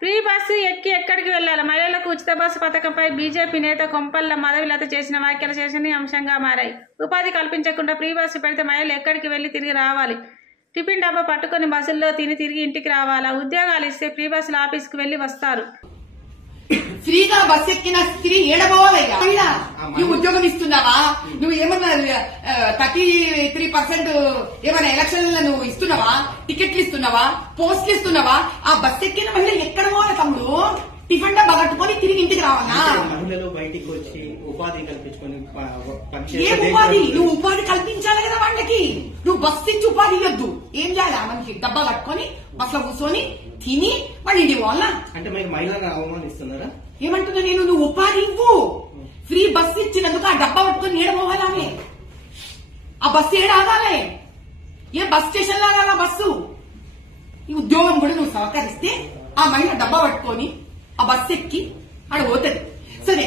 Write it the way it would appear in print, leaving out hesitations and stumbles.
Free bus ఎక్కి ఎక్కడికి వెళ్లాలి? మహిళలకు ఉచిత బస్సు పథకంపై బీజేపీ నేత కొంపల్ల మాధవిలత చేసిన వ్యాఖ్యలు చర్చనీయాంశంగా మారాయి. ఉపాధి కల్పించకుండా ఫ్రీ బస్సు పెడితే మహిళలు ఎక్కడికి వెళ్లి తిరిగి రావాలి? టిఫిన్ డబ్బా పట్టుకుని బస్సుల్లో తిని తిరిగి ఇంటికి రావాలా? ఉద్యోగాలు ఇస్తే ఫ్రీ బస్సులు ఆఫీస్కి వెళ్లి వస్తారు. ఫ్రీగా బస్ ఎక్కిన స్త్రీ ఏడబోవాలయ్యా. నువ్వు ఉద్యోగం ఇస్తున్నావా? నువ్వు ఏమన్నా 33% ఏమైనా ఎలక్షన్ల నువ్వు ఇస్తున్నావా? టికెట్లు ఇస్తున్నావా? పోస్టులు ఇస్తున్నావా? ఆ బస్ ఎక్కిన మహిళ ఎక్కడ పోవాలి తమ్ముడు? టిఫిన్ డబ్బా కట్టుకొని తిరిగి ఇంటికి రావన్నా? మహిళలు బయటికి వచ్చి ఉపాధి కల్పించుకొని ఏం ఉపాధి? నువ్వు ఉపాధి కల్పించాలి కదా వాళ్ళకి. నువ్వు బస్సు ఇచ్చి ఉపాధి ఇవ్వద్దు. ఏం చేయాలి? మనకి డబ్బా కట్టుకొని బస్సులో కూర్చొని తిని వాళ్ళ ఇంటికి పోవాలా? అంటే మీరు మహిళలను అవమానిస్తున్నారా? ఏమంటున్నా నేను? నువ్వు ఉపాధి ఇవ్వు. ఫ్రీ బస్సు ఇచ్చినందుకు ఆ డబ్బా పట్టుకొని ఏడపోవాలానే? ఆ బస్సు ఏడాగాలే? ఏ బస్ స్టేషన్ లాగా బస్సు? ఈ ఉద్యోగం కూడా నువ్వు సహకరిస్తే ఆ మహిళ డబ్బా పట్టుకొని ఆ బస్సు ఎక్కి ఆడ పోతుంది. సరే,